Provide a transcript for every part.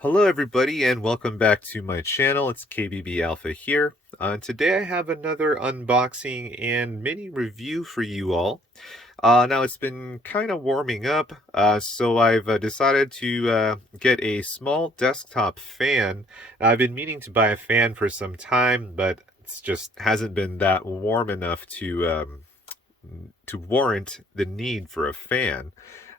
Hello everybody and welcome back to my channel. It's KBB Alpha here. Today I have another unboxing and mini review for you all. Now it's been kind of warming up, so I've decided to get a small desktop fan. I've been meaning to buy a fan for some time, but it just hasn't been that warm enough to warrant the need for a fan.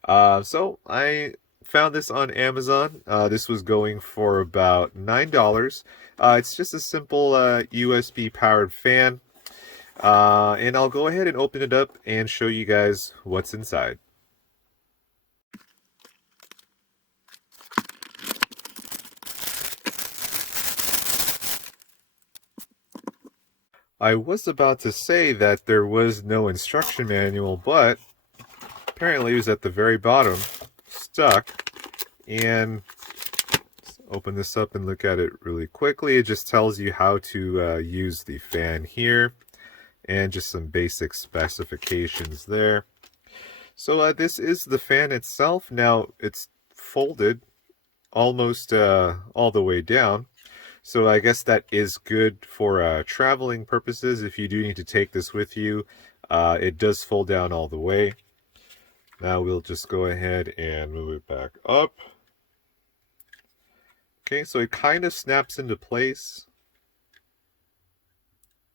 So I found this on Amazon. This was going for about $9. It's just a simple USB powered fan. And I'll go ahead and open it up and show you guys what's inside. I was about to say that there was no instruction manual, but apparently it was at the very bottom, stuck. And let's open this up and look at it really quickly. It just tells you how to use the fan here and just some basic specifications there. So this is the fan itself. Now it's folded almost all the way down. So I guess that is good for traveling purposes. If you do need to take this with you, it does fold down all the way. Now we'll just go ahead and move it back up. Okay, so it kind of snaps into place.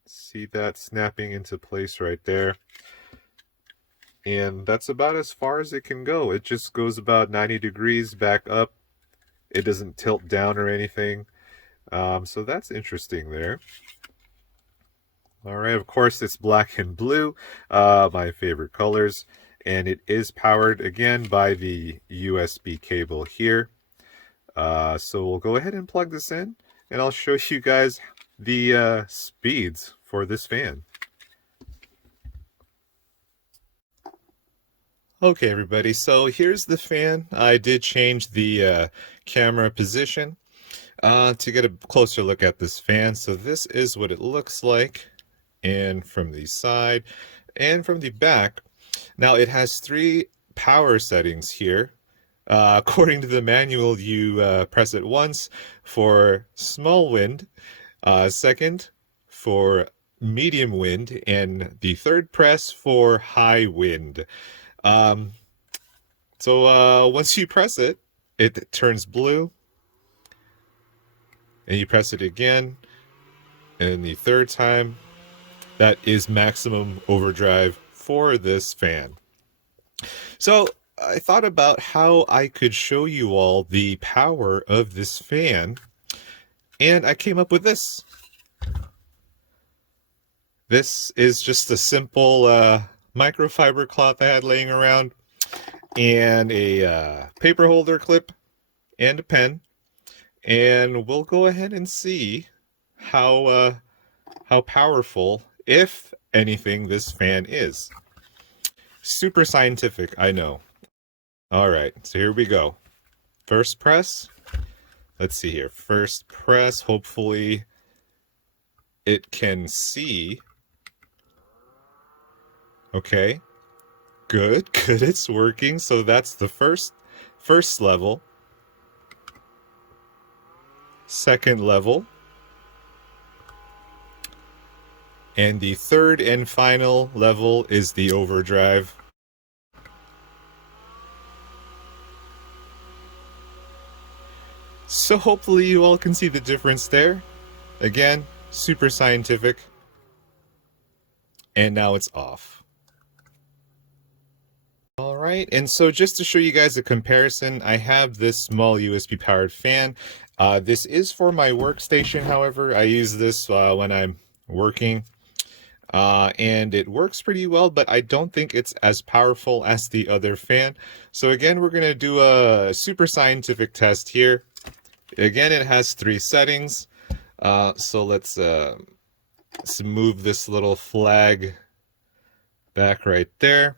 See that snapping into place right there. And that's about as far as it can go. It just goes about 90 degrees back up. It doesn't tilt down or anything. So that's interesting there. All right, of course it's black and blue, my favorite colors. And it is powered again by the USB cable here. So we'll go ahead and plug this in and I'll show you guys the speeds for this fan. Okay everybody, so here's the fan. I did change the camera position to get a closer look at this fan. So this is what it looks like, and from the side and from the back. Now it has 3 power settings here. According to the manual, you press it once for small wind, second for medium wind, and the third press for high wind. So once you press it, it turns blue, and you press it again, and the third time, that is maximum overdrive for this fan. So I thought about how I could show you all the power of this fan, and I came up with this. This is just a simple microfiber cloth I had laying around, and a paper holder clip, and a pen. And we'll go ahead and see how powerful, if anything, this fan is. Super scientific, I know. All right, so here we go. First press. Let's see here. First press. Hopefully it can see. Okay. Good. It's working. So that's the first level. Second level. And the third and final level is the overdrive. So hopefully you all can see the difference there. Again, super scientific. And now it's off. All right, and so just to show you guys a comparison, I have this small USB powered fan. This is for my workstation, however. I use this when I'm working. And it works pretty well, but I don't think it's as powerful as the other fan. So again, we're going to do a super scientific test here. Again, it has 3 settings. So let's move this little flag back right there.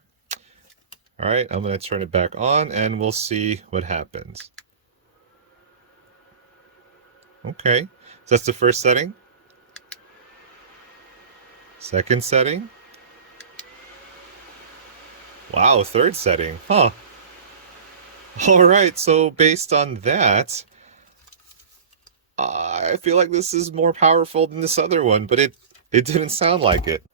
All right, I'm going to turn it back on and we'll see what happens. Okay, so that's the first setting. Second setting. Wow, third setting. Huh. All right, so based on that, I feel like this is more powerful than this other one, but it didn't sound like it.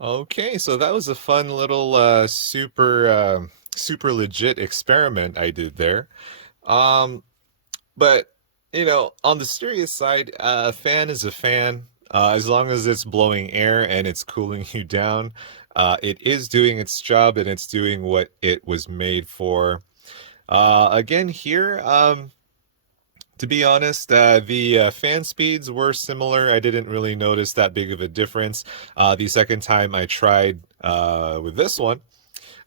Okay, so that was a fun little super legit experiment I did there. Um, but on the serious side, a fan is a fan. As long as it's blowing air and it's cooling you down, it is doing its job and it's doing what it was made for. Again, here, to be honest, the fan speeds were similar. I didn't really notice that big of a difference. The second time I tried with this one,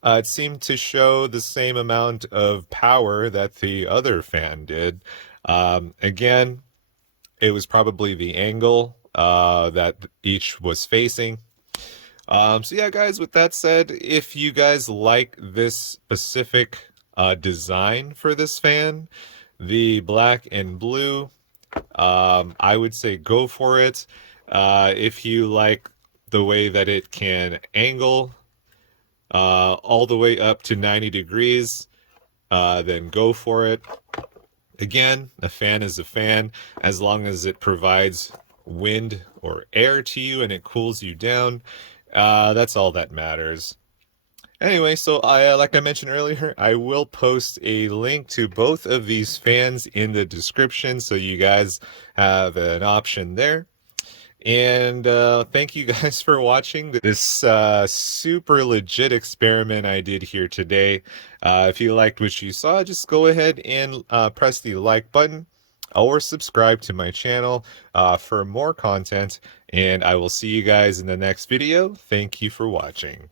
it seemed to show the same amount of power that the other fan did. Again, it was probably the angle that each was facing. So yeah, guys, with that said, if you guys like this specific design for this fan, the black and blue, I would say go for it. If you like the way that it can angle all the way up to 90 degrees, then go for it. Again, a fan is a fan as long as it provides wind or air to you and it cools you down. That's all that matters. Anyway, so like I mentioned earlier, I will post a link to both of these fans in the description so you guys have an option there. And thank you guys for watching this super legit experiment I did here today. If you liked what you saw, just go ahead and press the like button or subscribe to my channel for more content. And I will see you guys in the next video. Thank you for watching.